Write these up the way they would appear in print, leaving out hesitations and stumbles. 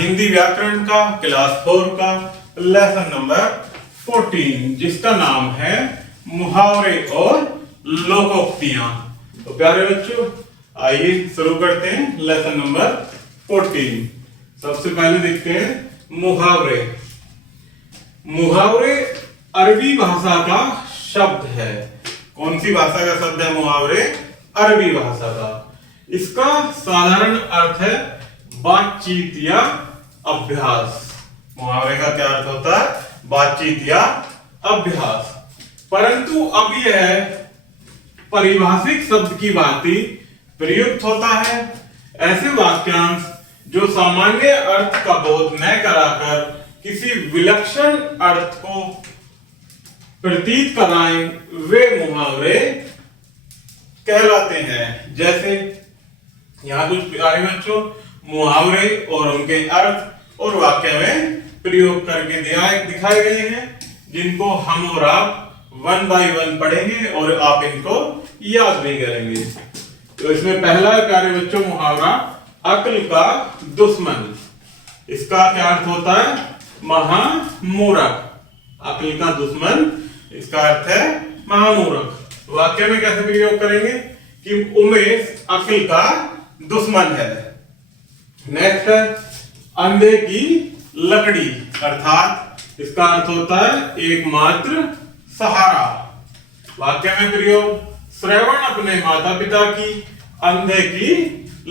हिंदी व्याकरण का क्लास 4 का लेसन नंबर 14 जिसका नाम है मुहावरे और लोकोक्तियां। तो प्यारे बच्चों आइए शुरू करते हैं लेसन नंबर 14। सबसे पहले देखते हैं मुहावरे। मुहावरे अरबी भाषा का शब्द है। कौन सी भाषा का शब्द है मुहावरे? अरबी भाषा का। इसका साधारण अर्थ है बातचीत या अभ्यास। मुहावरे का क्या अर्थ होता है? बातचीत या अभ्यास। परंतु अब यह परिभाषिक शब्द की भांति प्रयुक्त होता है। ऐसे वाक्यांश जो सामान्य अर्थ का बोध न कराकर किसी विलक्षण अर्थ को प्रतीत कराएं वे मुहावरे कहलाते हैं। जैसे यहाँ कुछ प्यारे बच्चों मुहावरे और उनके अर्थ और वाक्य में प्रयोग करके दिखाए गए हैं, जिनको हम और आप 1 by 1 पढ़ेंगे और आप इनको याद भी करेंगे। तो इसमें पहला प्यारे बच्चों मुहावरा अक्ल का दुश्मन। इसका क्या अर्थ होता है? महामूर्ख। अक्ल का दुश्मन इसका अर्थ है महामूर्ख। वाक्य में कैसे प्रयोग करेंगे कि उमेश अक्ल का दुश्मन है। नेक्स्ट है अंधे की लकड़ी, अर्थात इसका अर्थ होता है एकमात्र सहारा। वाक्य में प्रयोग श्रवण अपने माता पिता की अंधे की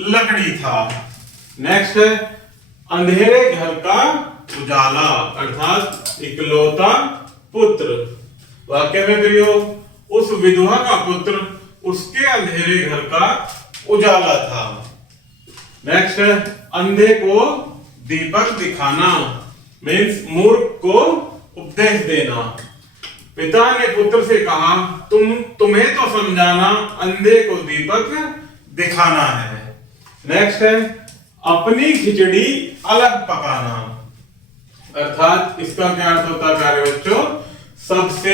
लकड़ी था। नेक्स्ट है अंधेरे घर का उजाला, अर्थात इकलौता पुत्र। वाक्य में प्रयोग उस विधवा का पुत्र उसके अंधेरे घर का उजाला था। नेक्स्ट है अंधे को दीपक दिखाना, मीन्स मूर्ख को उपदेश देना। पिता ने पुत्र से कहा तुम्हें तो समझाना, अंधे को दीपक दिखाना है। नेक्स्ट है अपनी खिचड़ी अलग पकाना, अर्थात इसका क्या अर्थ होता है प्यारे बच्चों? सबसे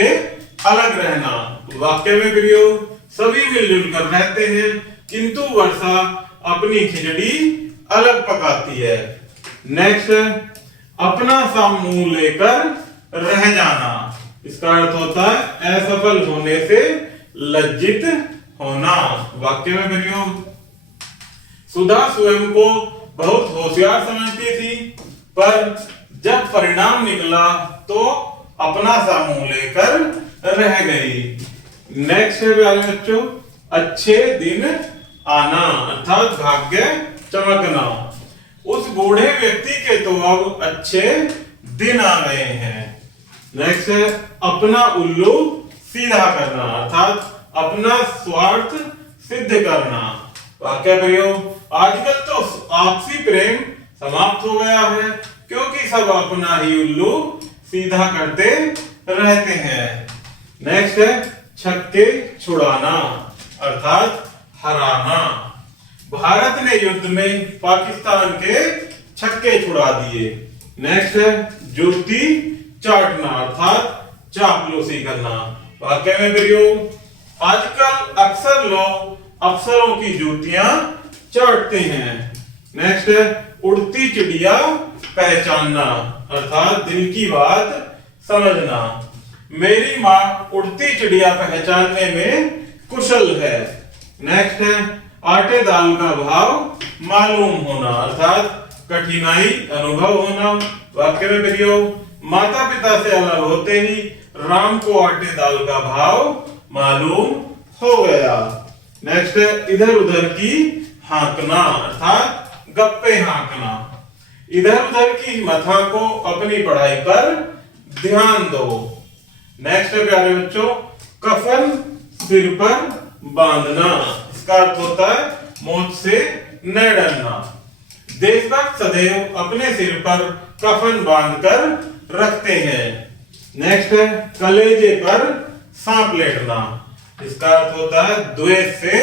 अलग रहना। वाक्य में प्रयोग सभी मिलजुल कर रहते हैं किंतु वर्षा अपनी खिचड़ी अलग पकाती है। नेक्स्ट अपना सा मुंह लेकर रह जाना, इसका अर्थ होता है असफल होने से लज्जित होना। वाक्य में प्रयोग सुधा स्वयं को बहुत होशियार समझती थी, पर जब परिणाम निकला तो अपना सा मुंह लेकर रह गई। नेक्स्ट है प्यारे बच्चों अच्छे दिन आना, अर्थात भाग्य चमकना। उस बूढ़े व्यक्ति के तो अब अच्छे दिन आ गए हैं। नेक्स्ट है अपना उल्लू सीधा करना, अर्थात अपना स्वार्थ सिद्ध करना। वाक्य प्रयोग आजकल तो आपसी प्रेम समाप्त हो गया है क्योंकि सब अपना ही उल्लू सीधा करते रहते हैं। नेक्स्ट है छक्के छुड़ाना, अर्थात हराना। भारत ने युद्ध में पाकिस्तान के छक्के छुड़ा दिए। नेक्स्ट है जूती चाटना, अर्थात चापलूसी करना। वाक्य में प्रयोग आजकल अक्सर लोग अफसरों की जूतियां चाटते हैं। नेक्स्ट है उड़ती चिड़िया पहचानना, अर्थात दिल की बात समझना। मेरी माँ उड़ती चिड़िया पहचानने में कुशल है। नेक्स्ट है आटे दाल का भाव मालूम होना, अर्थात कठिनाई अनुभव होना। वाक्य में प्रयोग माता पिता से अलग होते ही राम को आटे दाल का भाव मालूम हो गया। नेक्स्ट है इधर उधर की हाँकना, अर्थात गप्पे हाँकना। इधर उधर की मथा को अपनी पढ़ाई पर ध्यान दो। नेक्स्ट है प्यारे बच्चों कफन सिर पर बांधना, इसका अर्थ होता है मौत से न डरना। देशभक्त सदैव अपने सिर पर कफन बांधकर रखते हैं। नेक्स्ट है कलेजे पर सांप लेटना, इसका अर्थ होता है द्वेष से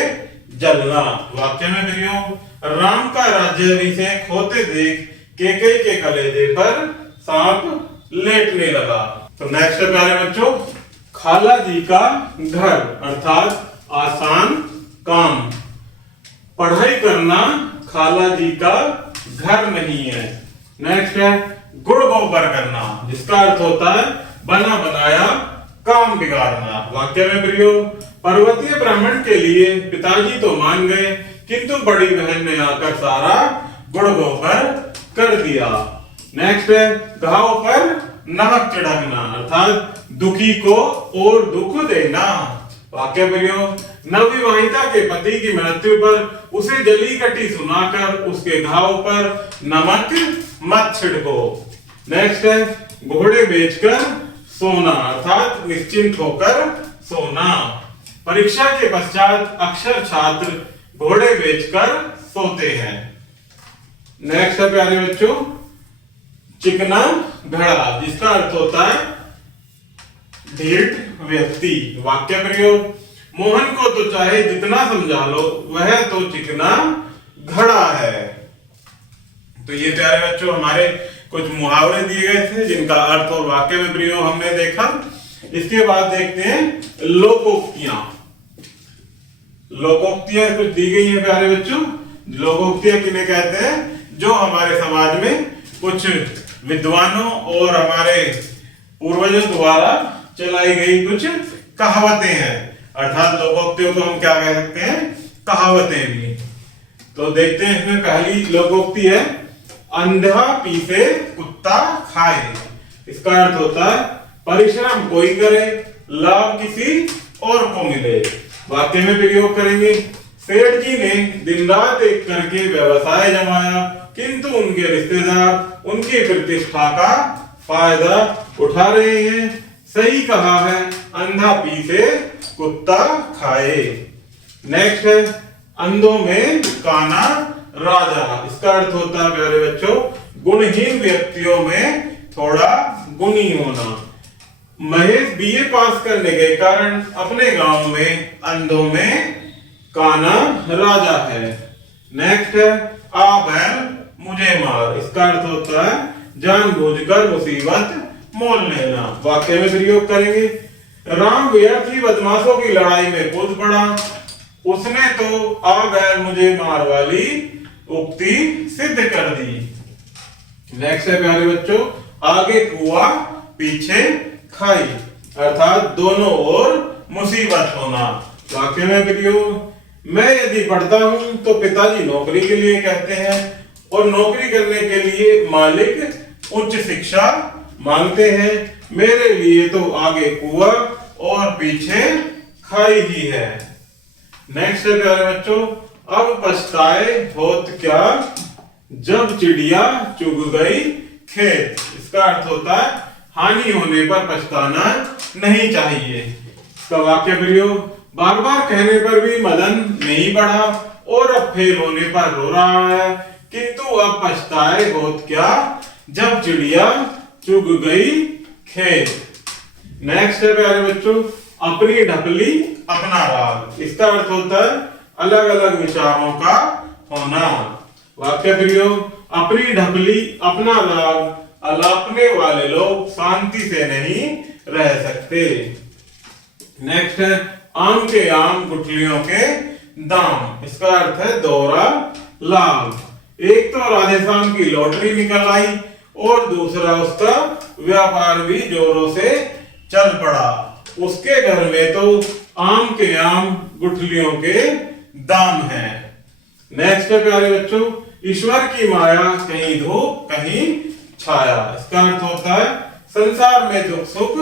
जलना। वाक्य में प्रयोग राम का राज्याभिषेक होते देख केकई के कलेजे पर सांप लेटने लगा। तो नेक्स्ट है प्यारे बच्चों खाला जी का घर, अर्थात आसान काम। पढ़ाई करना खाला जी का घर नहीं है। नेक्स्ट है गुड़ गोबर करना, जिसका अर्थ होता है बना बनाया काम बिगाड़ना। वाक्य में प्रयोग, पर्वतीय ब्राह्मण के लिए पिताजी तो मान गए, किंतु बड़ी बहन ने आकर सारा गुड़ गोबर कर दिया। नेक्स्ट है घाव पर नमक छिड़कना, अर्थात दुखी को और दुख देना। वाक्य प्रयोग, नवविवाहिता के पति की मृत्यु पर उसे जली कटी सुनाकर उसके घाव पर नमक मत छिड़को। नेक्स्ट है घोड़े बेचकर सोना, अर्थात निश्चिंत होकर सोना। परीक्षा के पश्चात अक्सर छात्र घोड़े बेचकर सोते हैं। नेक्स्ट है प्यारे बच्चों चिकना घड़ा, जिसका अर्थ होता है ढीठ व्यक्ति। वाक्य प्रयोग, मोहन को तो चाहे जितना समझा लो वह तो चिकना घड़ा है। तो ये प्यारे बच्चों हमारे कुछ मुहावरे दिए गए थे जिनका अर्थ और वाक्य में प्रयोग हमने देखा। इसके बाद देखते हैं लोकोक्तियां। लोकोक्तियां कुछ दी गई हैं प्यारे बच्चों। लोकोक्तियां किन्हें कहते हैं? जो हमारे समाज में कुछ विद्वानों और हमारे पूर्वजों द्वारा चलाई गई कुछ कहावतें हैं, अर्थात लोकोक्तियों को हम क्या कह सकते हैं? कहावतें भी। तो देखते हैं इसमें पहली लोकोक्ति है अंधा पीसे कुत्ता खाए। इसका अर्थ होता है परिश्रम कोई करे लाभ किसी और को मिले। वाक्य में प्रयोग करेंगे, सेठ जी ने दिन रात एक करके व्यवसाय जमाया, किंतु उनके रिश्तेदार उनकी प्रतिष्ठा का फायदा उठा रहे हैं। सही कहा है अंधा पीसे कुत्ता खाए। नेक्स्ट है अंधों में काना राजा। इसका अर्थ होता है प्यारे बच्चों गुणहीन व्यक्तियों में थोड़ा गुणी होना। महेश बीए पास करने के कारण अपने गांव में अंधों में काना राजा है। नेक्स्ट है आ बैल मुझे मार। इसका अर्थ होता है जानबूझकर मुसीबत मोल लेना। वाक्य में प्रयोग करेंगे, राम व्यर्थ ही बदमाशों की लड़ाई में कूद पड़ा, उसने तो आ बैल मुझे मार वाली उक्ति सिद्ध कर दी। नेक्स्ट है प्यारे बच्चों आगे कुआ पीछे खाई, अर्थात दोनों ओर मुसीबत होना। वाक्य में प्रयोग, मैं यदि पढ़ता हूं तो पिताजी नौकरी के लिए कहते हैं और नौकरी करने के लिए मालिक उच्च शिक्षा मांगते हैं। मेरे लिए तो आगे कुआ और पीछे खाई ही है। नेक्स्ट है प्यारे बच्चों अब पछताए होत क्या जब चिड़िया चुग गई खेत। इसका अर्थ होता है हानि होने पर पछताना नहीं चाहिए। इसका वाक्य प्रयोग, बार बार कहने पर भी मदन नहीं बढ़ा और अब फेल होने पर रो रहा है, किंतु अब पछताए होत क्या जब चिड़िया चुग गई खेत। नेक्स्ट है प्यारे बच्चों अपनी ढपली अपना राग। इसका अर्थ होता है अलग अलग विचारों का होना। वाक्य प्रयोग, अपनी ढपली अपना राग अलापने वाले लोग शांति से नहीं रह सकते। नेक्स्ट है आम के आम गुठलियों के दाम। इसका अर्थ है दोहरा लाभ। एक तो राधेश्याम की लॉटरी निकल आई और दूसरा उसका व्यापार भी जोरों से चल पड़ा। उसके घर में तो आम के आम गुठलियों के दाम है। नेक्स्ट है प्यारे बच्चों ईश्वर की माया कहीं धूप कहीं छाया। इसका अर्थ होता है संसार में दुख सुख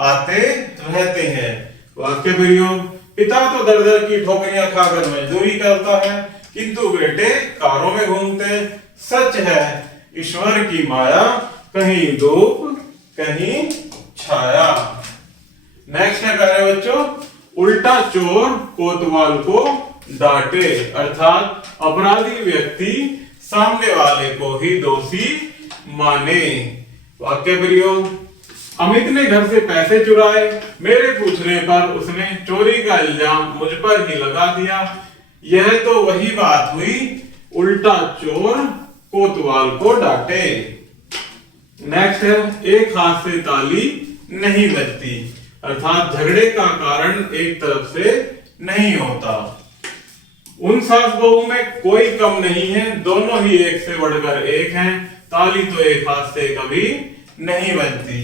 आते रहते हैं। वाक्य प्रयोग, पिता तो दर दर की ठोकरियां खाकर मजदूरी करता है, किंतु बेटे कारों में घूमते। सच है ईश्वर की माया कहीं धूप कहीं छाया। नेक्स्ट है प्यारे बच्चों उल्टा चोर कोतवाल को डांटे, अर्थात अपराधी व्यक्ति सामने वाले को ही दोषी माने। वाक्य प्रयोग, अमित ने घर से पैसे चुराए, मेरे पूछने पर उसने चोरी का इल्जाम मुझ पर ही लगा दिया। यह तो वही बात हुई उल्टा चोर कोतवाल को डांटे। नेक्स्ट है एक हाथ से ताली नहीं बजती, अर्थात झगड़े का कारण एक तरफ से नहीं होता। उन सास बहू में कोई कम नहीं है, दोनों ही एक से बढ़कर एक हैं, ताली तो एक हाथ से कभी नहीं बनती।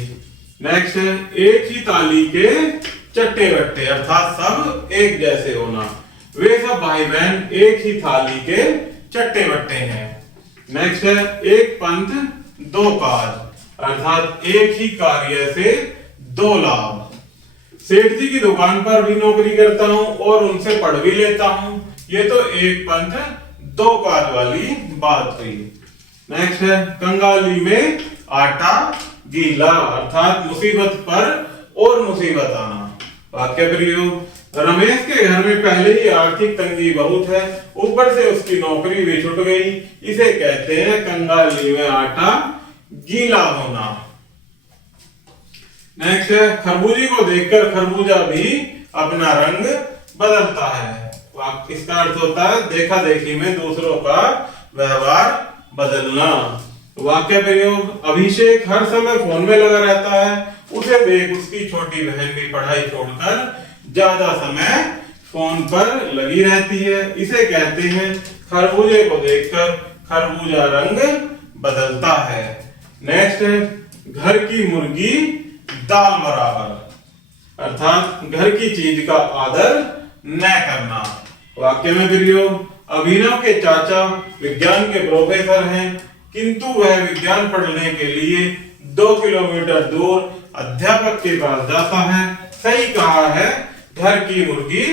नेक्स्ट है एक ही ताली के चट्टे बट्टे, अर्थात सब एक जैसे होना। वे सब भाई बहन एक ही थाली के चट्टे बट्टे हैं। नेक्स्ट है एक पंथ दो काज, अर्थात एक ही कार्य से दो लाभ। सेठ जी की दुकान पर भी नौकरी करता हूं और उनसे पढ़ भी लेता हूं, ये तो एक पंथ दो काज वाली बात हुई। नेक्स्ट है कंगाली में आटा गीला, अर्थात मुसीबत पर और मुसीबत आना। वाक्य प्रयोग, रमेश के घर में पहले ही आर्थिक तंगी बहुत है, ऊपर से उसकी नौकरी भी छूट गई, इसे कहते हैं कंगाली में आटा गीला होना। नेक्स्ट है खरबूजे को देखकर खरबूजा भी अपना रंग बदलता है। इसका अर्थ होता है देखा देखी में दूसरों का व्यवहार बदलना। वाक्य प्रयोग, अभिषेक हर समय फोन में लगा रहता है, उसे देख उसकी छोटी बहन भी पढ़ाई छोड़कर ज्यादा समय फोन पर लगी रहती है, इसे कहते हैं खरबूजे को देखकर खरबूजा रंग बदलता है। नेक्स्ट है घर की मुर्गी दाल बराबर, अर्थात घर की चीज का आदर न करना। वाक्य में प्रयोग, अभिनव के चाचा विज्ञान के प्रोफेसर हैं, किंतु वह विज्ञान पढ़ने के लिए 2 किलोमीटर दूर अध्यापक के पास जाता है। सही कहा है घर की मुर्गी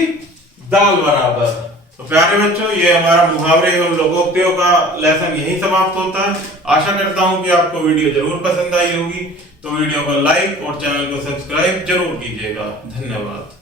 दाल बराबर। तो प्यारे बच्चों, ये हमारा मुहावरे एवं लोकोक्तियों का लेसन यहीं समाप्त होता है। आशा करता हूं कि आपको वीडियो जरूर पसंद आई होगी, तो वीडियो को लाइक और चैनल को सब्सक्राइब जरूर कीजिएगा। धन्यवाद।